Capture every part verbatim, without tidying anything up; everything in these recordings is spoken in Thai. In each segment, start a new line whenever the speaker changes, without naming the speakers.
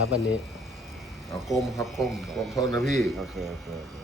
ครับวันนี้
เอาก้มครับก้มก้มโทษนะพี่
โอเคโอเคโอเค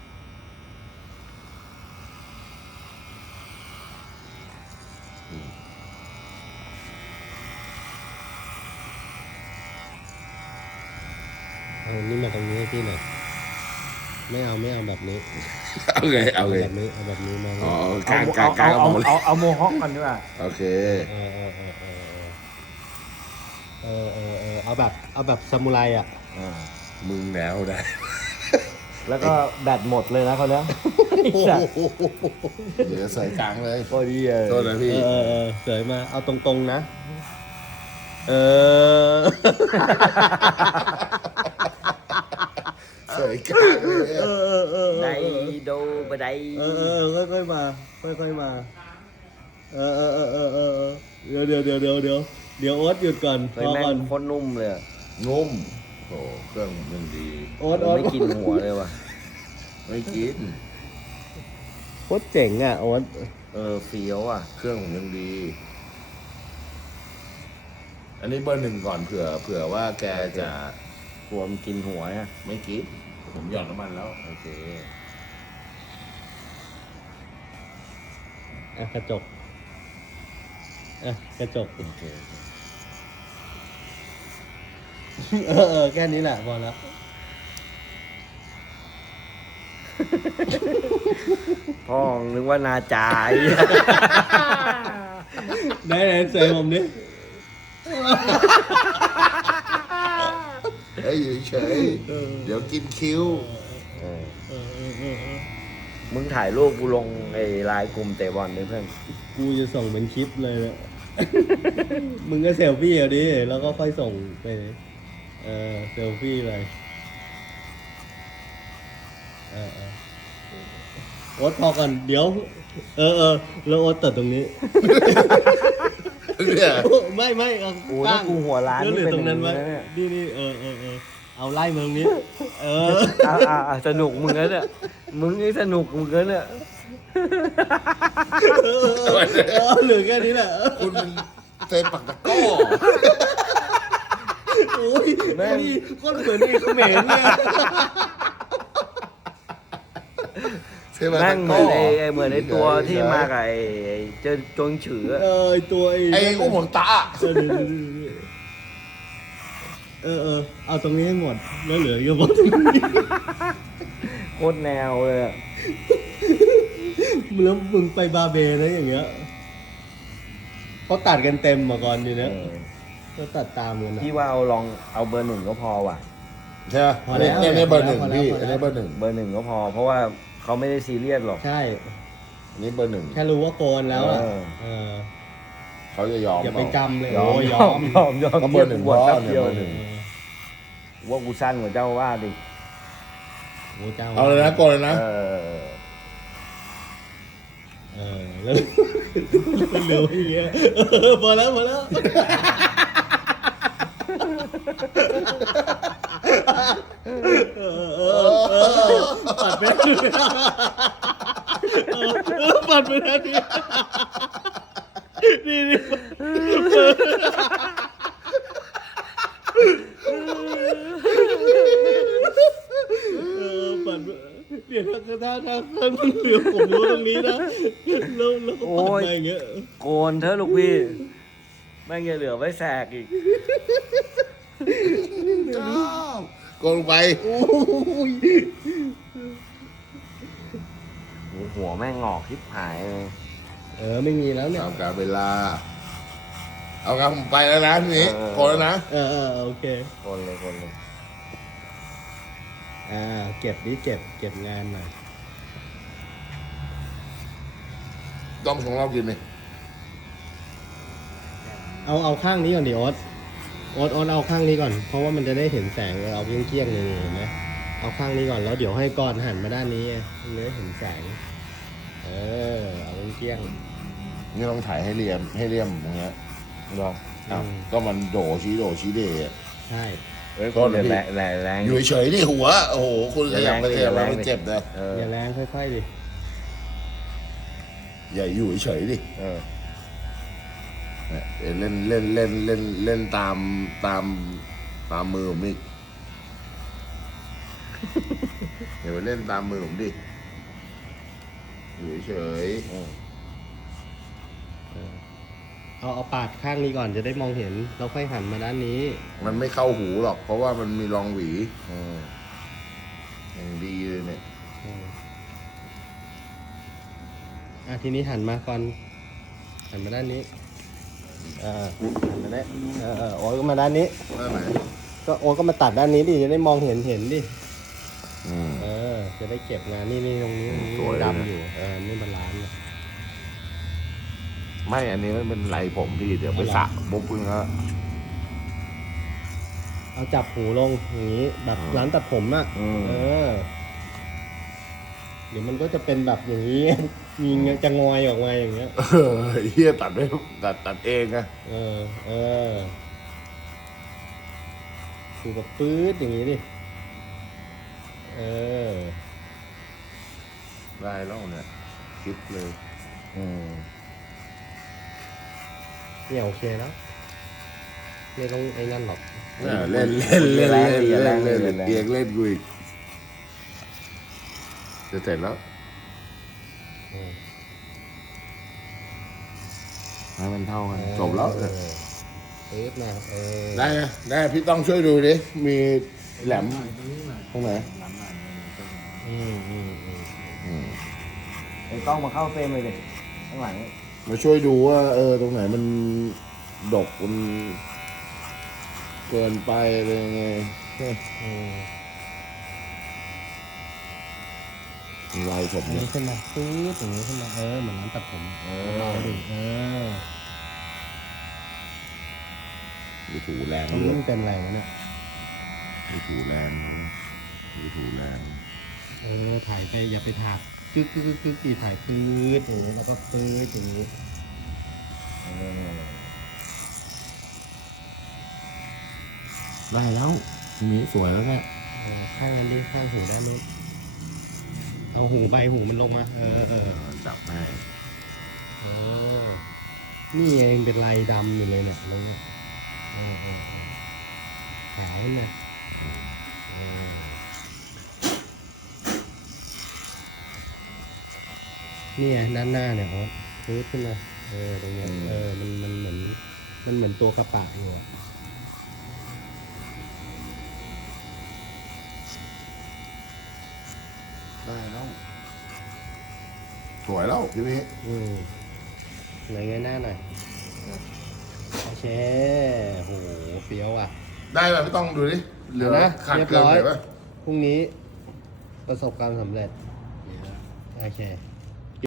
เอานี่มาตรงนี้ให้พี่หน่อยไม่เอาไม่เอาแบบนี้
เอาไงเอาไง
แบบนี้เอาแบบนี้มา
อ๋อ
เอา
กลางกลา
เอา
งกลาง
เอา
เอา
เอาเอาโมฮอคก่อนดีกว่า
โอเค
เออเออเออเออเออเออเออเอาแบบเอาแบบซามูไรอ่ะ
มึงแนวได้
แล้วก็แบตหมดเลยนะเขาเนี้ย
เดี๋ยวใส่กลางเลย
พอดีเลย
โทษนะพี่
เออเออเออสวยมาเอาตรงๆนะเออ
ใส่กลางเลย
เออเออเออ
ไดโดบะได
เออเออค่อยๆมาค่อยๆมาเออเออเออเออเออเดี๋ยวเดี๋ยวเดี๋ยวเดี๋ยวเดี๋ยวเดี๋ยวโอ๊ตหยุดก่อน
เฮ้ย
พอ
แม่
ก่อน
งโคตรนุ่มเลยอะ
นุ่มโอ้เครื่องมันดี
โอ๊ตโอ๊ต
ไม่กินหัวเลยว่ะ
ไม่กิน
โคตรเจ๋งอ่ะโอ๊ต
เออเฟี้ยวอ่ะ
เครื่องผมยังดี อันนี้เบอร์หนึ่งก่อนเผื่อเผื่อว่าแกจะ
กลัวมันกินหัวนะ
ไม่กินผมหย่อนน้ำมันแล้ว
โอเค
อ่ะกระจกอ่ะกระจก
โอเค
เออเออแค่นี้แหละพอแล้ว
พ่อนึกว่านาจาย
ได้ไหนเสยผมดิ
เฮ้ยอยู่เฉยเดี๋ยวกินคิ้ว
เออ
เออเออเออเออ
มึงถ่ายรูปกูลงไอ้ไลน์กลุ่มเตะบอลด้วยเพื่อน
กูจะส่งเป็นคลิปเลยนะ มึงก็เซลฟี่เอาดิแล้วก็ค่อยส่งไปเออเซลฟี่ไปเออเออโอ๊ตพอก่อนเดี๋ยว เออเออแล้วโอ๊ตตัดตรงนี้
เนี่ย
ไม่ไม่เอา
โอ้ถ้ากูหัวร้าน
แล้ว
นี่
เหลือ
เป็น
ตรงนั้น
อ
ไว้
ย่างนี้นะเนี่ย
นี่นี่เออเออเออเอาไล่มาตรงนี้ เออ
อ่าอ่าอ่าสนุกมึงแล้วเนี่ยมึงนี่สนุกมึงแล้วเนี่ย
เออเออเออเหลือแค่นี้แหละ
คุณเตะปักตะกร้อ
โอ้ยแม่งนี่โคตรเหมือนไอ้เขมรเนี่ย
เตะปัก
แม่
ตะ
ง
ก
เห
ร้
มื
อ
อนไอ้ไอ้เหมือนไอ้ตัวที่มากับไอ้ไอ้เจอจงฉืออะ
เออไอ้ตัวไอ้
ไอ้อุ้มหมวกตา
เออเดี๋ยวเดี๋ยวเดี๋ยวเดี๋ยวเออเออเอาตรงนี้ให้หมดแล้วเหลืออีกบอตรงนี้
โคตรแนวเลยอะ
แล้วมึงไปบาเบนะอย่างเงี้ยเขาตัดกันเต็มมาก่อนดีนะ
เออ
ก็ตัดตามกันนะ
พี่ว่าเอาลองเอาเบอร์หนึ่งก็พอว่ะ
ใช่ไหม
พอแล้ว
เนี่ยเนี่ยเบอร์หนึ่ง
พอแล้ว
พี่
พอแล้ว
อันนี้เบอร์หนึ่ง
เบอร์หนึ่งก็พอ เพราะว่าเขาไม่ได้ซีเรียสหรอก
ใช่
อันนี้เบอร์หนึ่ง
แค่รู้ว่าโกนแล้วอะ
เออ
เออ
เขาจะยอม
อย่าไป
เปล่
จำเลย
ยอ
โอ้
ม
ย
ย
ย
อ
อ
ม
ม
ยอมยอม
ก็เบอร์หนึ่ง
บวชแป๊บ
เพราะ
เดียว
เบอร์หนึ่ง
ว่ากูสั้นกว่าเจ้าว่าดิ
โอ้เจ้า
เอาเลยนะโกนเลยนะ
เออ
เออแล้วเหลืออย่างเงี้ยเออพอแล้วพอแล้วเออเออเออปัดไปเออปัดไปนะนี่นี่นี่เออปัดเดี๋ยวถ้าถ้าถ้าถ้ามันเหลือผมรู้ตรงนี้นะแล้วแล้วก็ปัดไปอย่างเงี้ย
โกนเธอะลูกพี่แม่งอย่าเหลือไว้แสกอีก
โกนลงไป
โอ้ย
หัวแม่งงอกทิพหายเลย
เออไม่มีแล้วเนี่ย
ตามกาลเวลา เอาครับผมไปแล้วนะทีนี้โกนแล้วนะ
เออเออโอเค
โกนเลยโกนเลย
อ่าเก็บดิเก็บเก็บงานหน่อย
ต้องของเรากินเลย
เอาเอาข้างนี้ก่อนดิโอ๊ตโอ๊ตโอ๊ตเอาข้างนี้ก่อนเพราะว่ามันจะได้เห็นแสงเอาเกี้ยงเกี้ยงๆเลยเห็นไหมเอาข้างนี้ก่อนแล้วเดี๋ยวให้ก้อนหันมาด้านนี้มันจะได้เห็นแสงเออเอาเกี้ยง
นี่ต้องถ่ายให้เรียมให้เรียมอย่างเงี้ยลองอ้าวก็มันโดชี้โดชี้เดะ
ๆใช่
เฮ้ย
โก
โก
น
น
เลย
แรงแรงแรง
อยู่เฉยๆนี่หัว โอ้โห คุณขยับไปขยับมามันเจ็บเลย
เออ
อย่าแรงค่อยๆดิ
อย่าอยู่เฉยๆดิ
เออ
เนี่ยเล่นเล่นเล่นเล่นเล่นตามตามตามมือผมอีก อย่าไปเล่นตามมือผมดิอยู่เฉย
เอาเอาปาดข้างนี้ก่อนจะได้มองเห็นเราค่อยหันมาด้านนี้
ๆมันไม่เข้าหูหรอก เพราะว่ามันมีรองหวีอย่างดีเลยเนี่ย
อ่ะทีนี้หันมาก่อนหันมาด้านนี้อ่าหันมาได้เออเออโอ๊ตก็มาด้านนี้
ได้ไหม
ก็โอ๊ตก็มาตัดด้านนี้ดิจะได้มองเห็นเห็นดิ
อืม
เออ จะได้เก็บงานนี่นี่ตรงนี้ตรงนี้
สวยเลยนะ
ดำอยู่เออนี่บาลานซ์เนี่ย
ไม่ อันนี้ไม่เป็นไรผมพี่ เดี๋ยวไปสระปุ๊บพึ่งฮะ
เอาจับหูลงอย่างนี้แบบ
อืม
ร้านตัดผมอ่ะ
อืม
เออ เดี๋ยวมันก็จะเป็นแบบอย่างนี้ มีเงยจะงอยออกมาอย่างเงี้ย
เออเฮียตัดไม่ตัดตัดเองอะ
เออ เออดูแบบปื๊ดอย่างนี้ดิ เออ
ได้แล้วเนี่ยคิดเลย อืม
เนี่ยโอเคแล้วไม่ต้องไอ้นั่นหรอก
เนี่ยเล่นเล่นเล่นเล่นเล่นเล่นเล่นเอียงเล่นกูอีกจะเสร็จแล้ว
อืม
ให้มันเท่ากันจบแล้ว
เออปื๊ดนะเออ
ได้นะได้พี่ต้องช่วยดูดิมีแหลมตรงไหน
อืมอืมอืม
อืม
ไอ้กล้องมาเข้าเฟรมเลยดิข้างหลัง
มาช่วยดูว่า เออ ตรงไหนมันดกมันเกินไปอะไรยังไง
อืม
มีลายผม
อัน
เนี่
นี้
ย
ขึ้นมาปื๊ดอย่างนี้ขึ้นมาเออเหมือนน้ำตัดผม
เอ
เอา
อ
ดิเออ
มีถูแรง
มัน
ด้วย
เป็นอะไรวะเนี่ย
มีถูแรงมีถูแรง
เออถ่ายไปอย่าไปถ่ายจึ๊กจึ๊กจึ๊กจึ๊กตีถ่ายปื๊ดอย่างนี้แล้วก็ปื๊ดอย่างนี้เออ
ได้แล้วทีนี้สวยแล้วเนี่ย
เออข้างนั้นดิข้างหูด้านนู้นเอาหูใบหูมันลงมาเออเออ
จับให้
เออนี่ยังเป็นลายดำอยู่เลยเนี่ยลงเนี่ยเออเออเออขาวเนี่ยเออเนี่ยด้านหน้าเนี่ยออสพื้นขึ้นมาเออตรงเนี้ยเออมันมันเหมือนมันเหมือนตัวกระปะอยู่อะ
ได้แล้วสวยแล้วทีนี้
อืมไหนเงยหน้าหน่อยโอเคโหเฟี้ยวอ่ะ
ได้ไหมพี่ต้องดูดิเหลือ
นะ
ขาด
เรียบ
เกิน
ร้อย
ไหนปะ
พรุ่งนี้ประสบความสำเร็จโอเค